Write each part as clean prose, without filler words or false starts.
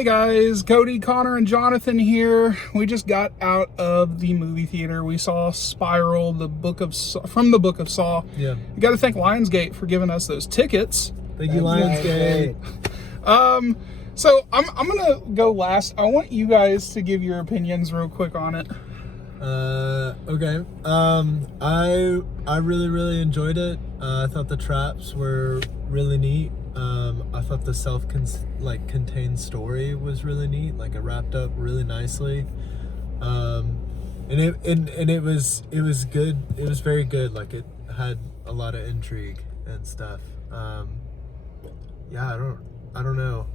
Hey guys, Cody, Connor, and Jonathan here. We just got out of the movie theater. We saw Spiral, from the Book of Saw. Yeah. We got to thank Lionsgate for giving us those tickets. Thank you, Lionsgate. So I'm gonna go last. I want you guys to give your opinions real quick on it. Okay. I really enjoyed it. I thought the traps were really neat. I thought the self-contained story was really neat. Like, it wrapped up really nicely. And it was good. It was very good. Like, it had a lot of intrigue and stuff. Yeah, I don't know.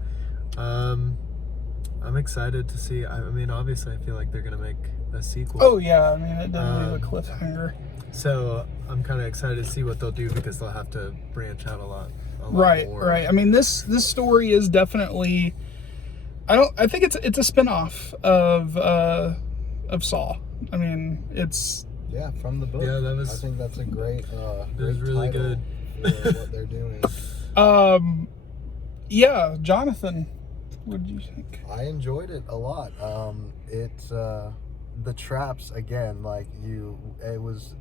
I'm excited to see. I mean, obviously, I feel like they're gonna make a sequel. Oh yeah, I mean, it did leave a cliffhanger. So I'm kind of excited to see what they'll do, because they'll have to branch out a lot Right, more. right. I mean, this story is definitely. I think it's a spin-off of Saw. I mean, it's. Yeah, from the book. Yeah, that was. I think that's a great. It was really good. For what they're doing. Yeah, Jonathan, what did you think? I enjoyed it a lot. It's the traps again. It was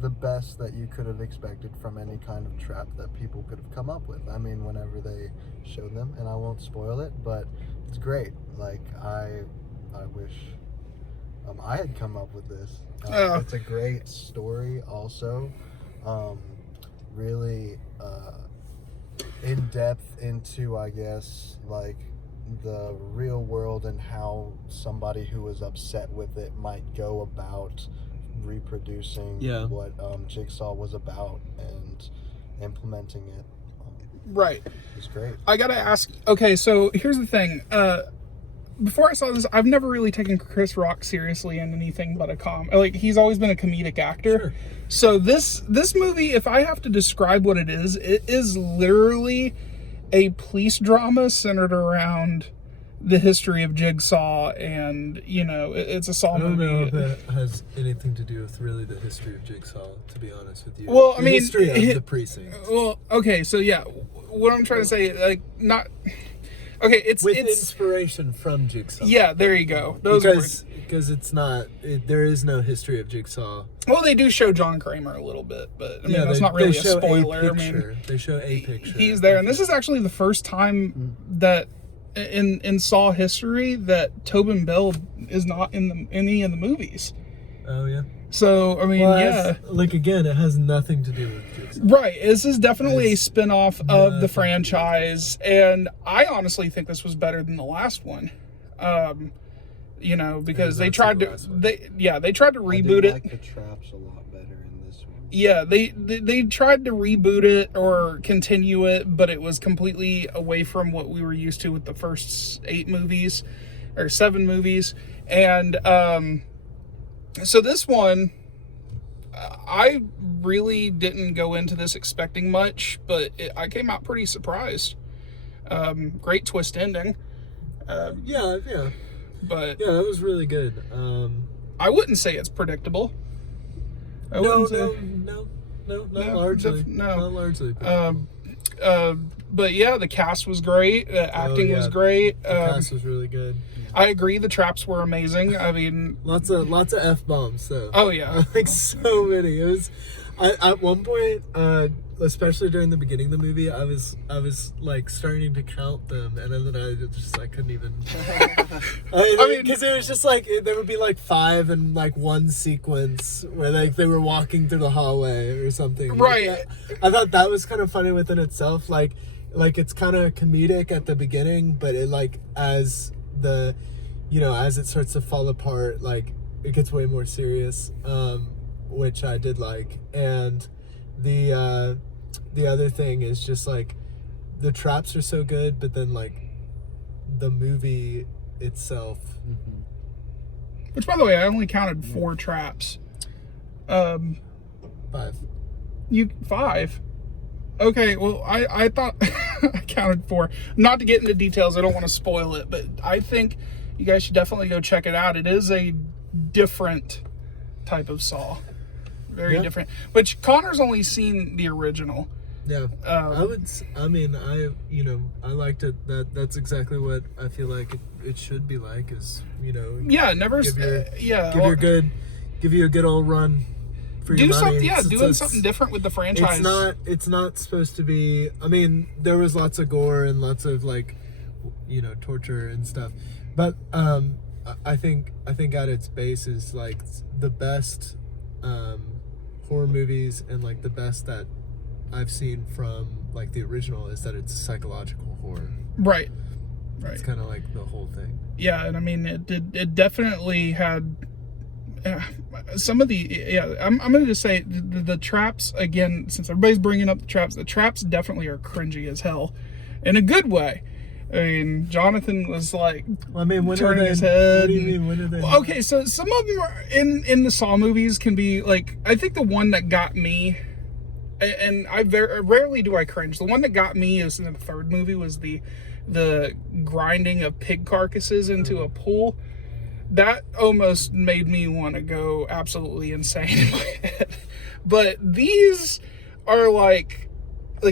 the best that you could have expected from any kind of trap that people could have come up with. I mean, whenever they showed them, and I won't spoil it, but it's great. Like, I wish I had come up with this. It's a great story. Also, really in depth into, I guess, like, the real world and how somebody who is upset with it might go about reproducing what Jigsaw was about and implementing it. Right. It's great. I gotta ask. Okay, so here's the thing. Before I saw this, I've never really taken Chris Rock seriously in anything but like, he's always been a comedic actor. Sure. So this movie, if I have to describe what it is literally a police drama centered around the history of Jigsaw, and it's a Saw movie. I don't know if it has anything to do with really the history of Jigsaw, to be honest with you. Well, I mean, history of the precinct. Well, okay, so yeah, what I'm trying to say, like, not. Okay, it's inspiration from Jigsaw. Yeah, there you go. Those words. Because it's not. There is no history of Jigsaw. Well, they do show John Kramer a little bit, but I mean, that's not really a spoiler. They show a picture. He's there, and this is actually the first time that in Saw history that Tobin Bell is not in any of the movies. Oh yeah. So I mean, yeah. Like, again, it has nothing to do with Jigsaw. Right. This is definitely a spin-off of the franchise, and I honestly think this was better than the last one. Because they tried to reboot it. I like the traps a lot better in this one. Yeah, they tried to reboot it or continue it, but it was completely away from what we were used to with the first 8 movies or 7 movies. And so this one, I really didn't go into this expecting much, but I came out pretty surprised. Great twist ending. Yeah. But yeah, that was really good. I wouldn't say it's predictable. No, not largely. Not largely. But yeah, the cast was great. The acting was great. The cast was really good. I agree. The traps were amazing. I mean, lots of F-bombs though. Oh yeah, like so many. It was. At one point, especially during the beginning of the movie, I was like starting to count them, and then I couldn't even. I mean, because it was just like there would be like 5 in like one sequence where like they were walking through the hallway or something. Right. Like I thought that was kind of funny within itself. Like it's kind of comedic at the beginning, but it as it starts to fall apart, like it gets way more serious. Which I did like. And the other thing is just like the traps are so good, but then like the movie itself. Which, by the way, I only counted 4 traps. 5. You 5? Okay, well, I thought I counted 4. Not to get into details, I don't want to spoil it, but I think you guys should definitely go check it out. It is a different type of Saw. Very different. Which Connor's only seen the original. Yeah, I mean, I liked it. That's exactly what I feel like it should be like. Is Yeah, never. give Give you a good old run for your do money. something. Yeah, It's- doing something different with the franchise. It's not supposed to be. I mean, there was lots of gore and lots of like, torture and stuff, but I think at its base is like the best horror movies, and like the best that I've seen from like the original is that it's psychological horror. Right. It's kind of like the whole thing. Yeah, and I mean it definitely had some of the I'm going to just say the traps again, since everybody's bringing up the traps definitely are cringy as hell in a good way. I mean, Jonathan was like, Well, I mean, when turning are they, his head. What do you mean? When are they? Well, okay, so some of them are in the Saw movies can be like, I think the one that got me, and rarely do I cringe. The one that got me is in the third movie was the grinding of pig carcasses into a pool. That almost made me want to go absolutely insane in my head. But these are like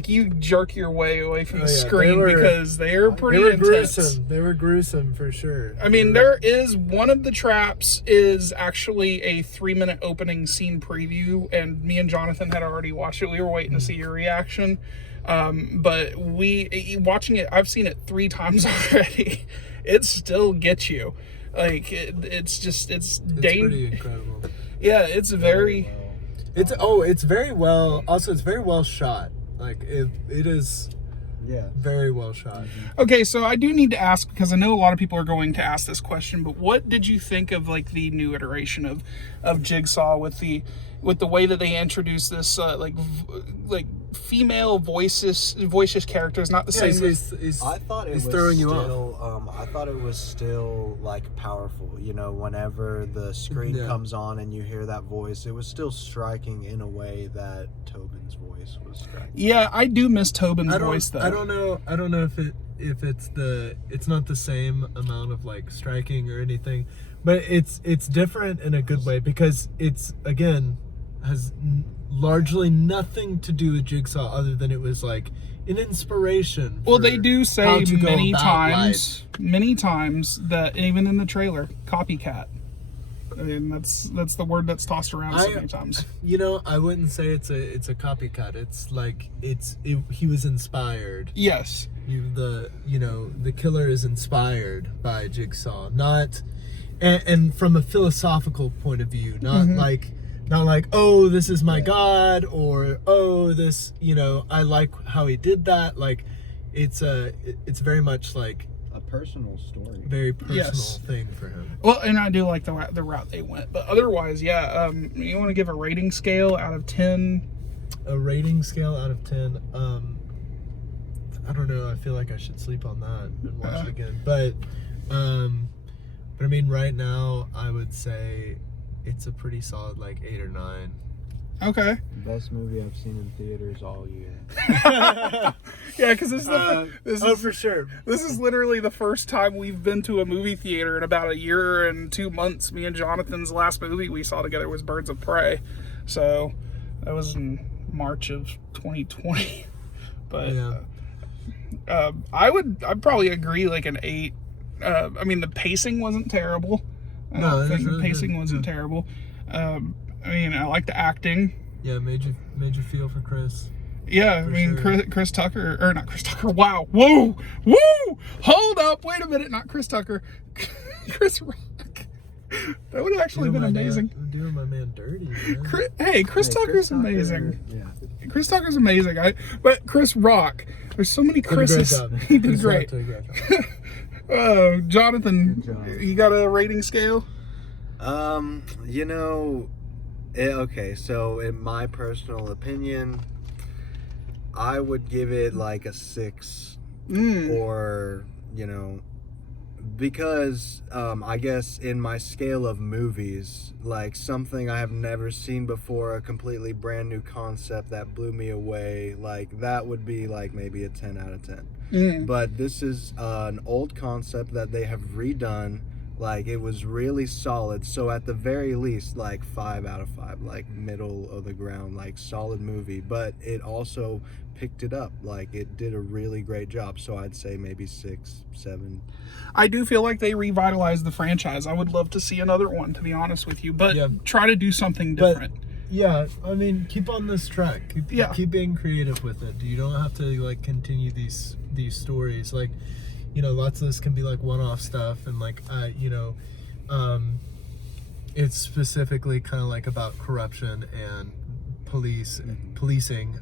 you jerk your way away from the screen because they're pretty intense. Gruesome. They were gruesome for sure. I mean, there is one of the traps is actually a 3-minute opening scene preview, and me and Jonathan had already watched it. We were waiting to see your reaction. But watching it, I've seen it 3 times already. It still gets you. Like it's pretty incredible. Yeah, it's very. It's very well. Also, it's very well shot. Like it is. Yeah. Very well shot. Okay, so I do need to ask, because I know a lot of people are going to ask this question, but what did you think of like the new iteration of Jigsaw with the way that they introduced this like female voices characters, not the same. I thought it was throwing you still, I thought it was still like powerful. Whenever the screen comes on and you hear that voice, it was still striking in a way that Tobin's voice was striking. Yeah, I do miss Tobin's voice though. I don't know if it's not the same amount of like striking or anything, but it's different in a good way, because it's again has largely nothing to do with Jigsaw other than it was like an inspiration. Well, they do say many many times that even in the trailer, copycat. I mean, that's the word that's tossed around so many times. I wouldn't say it's a copycat. It's like he was inspired. Yes. The killer is inspired by Jigsaw, not and from a philosophical point of view, not like, oh, this is my god, or oh, this, I like how he did that. Like it's very much like a personal story, very personal thing for him. Well, and I do like the route they went, but otherwise, yeah. You want to give a rating scale out of 10? A rating scale out of 10. I don't know. I feel like I should sleep on that and watch it again. But I mean, right now, I would say it's a pretty solid like 8 or 9. Okay. Best movie I've seen in theaters all year. Yeah, because this is for sure. This is literally the first time we've been to a movie theater in about 1 year and 2 months. Me and Jonathan's last movie we saw together was Birds of Prey, so that was in March of 2020. But Yeah. I'd probably agree like an 8. I mean, the pacing wasn't terrible. No, I think the really pacing good. wasn't terrible. I mean, I like the acting. Yeah, made you feel for Chris. Yeah, I mean, sure. Chris Tucker, or not Chris Tucker, wow, whoa, hold up, wait a minute, not Chris Tucker, Chris Rock. That would have actually been amazing. Doing my man dirty, man. Chris Tucker's amazing. Yeah. Chris Tucker's amazing. But Chris Rock, there's so many Chris's. He did great. Jonathan, you got a rating scale? Okay, so in my personal opinion, I would give it like a 6, or, because I guess in my scale of movies, like something I have never seen before, a completely brand new concept that blew me away, like that would be like maybe a 10 out of 10. But this is an old concept that they have redone Like, it was really solid. So at the very least, like 5 out of 5, like middle of the ground, like solid movie. But it also picked it up. Like, it did a really great job. So I'd say maybe 6, 7. I do feel like they revitalized the franchise. I would love to see another one, to be honest with you, but Yeah. try to do something But- different. Yeah, I mean, keep on this track. Keep being creative with it. You don't have to like continue these stories. Like, you know, lots of this can be like one-off stuff, and like, you know, it's specifically kind of like about corruption and policing,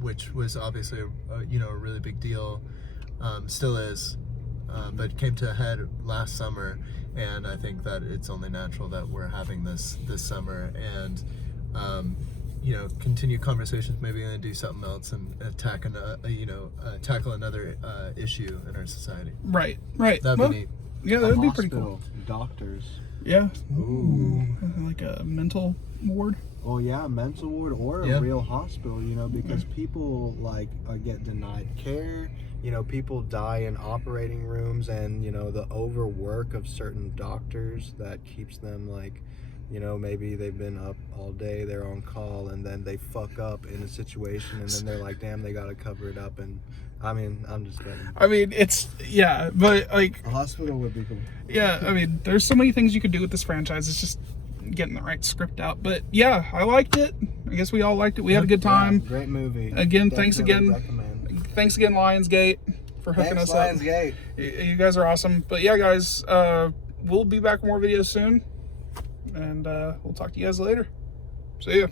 which was obviously a really big deal, still is, but came to a head last summer, and I think that it's only natural that we're having this summer, and you know, continue conversations. Maybe gonna do something else and tackle another issue in our society. Right. That'd Well, be neat. yeah, that would be pretty cool. Doctors. Yeah. Ooh. Like a mental ward. Oh yeah, mental ward or a Yeah. real hospital, you know, because people like get denied care. You know, people die in operating rooms, and you know, the overwork of certain doctors that keeps them like, you know, maybe they've been up all day, they're on call, and then they fuck up in a situation, and then they're like, damn, they gotta cover it up. And I mean, I'm just kidding. I mean, but like, A hospital would be cool. yeah, I mean, there's so many things you could do with this franchise. It's just getting the right script out. But yeah, I liked it. I guess we all liked it. We had a good time. Yeah, great movie. Again, thanks Definitely again. recommend. Thanks again, Lionsgate, for hooking Thanks, us up. Lionsgate. You guys are awesome. But yeah, guys, we'll be back with more videos soon. And we'll talk to you guys later. See ya.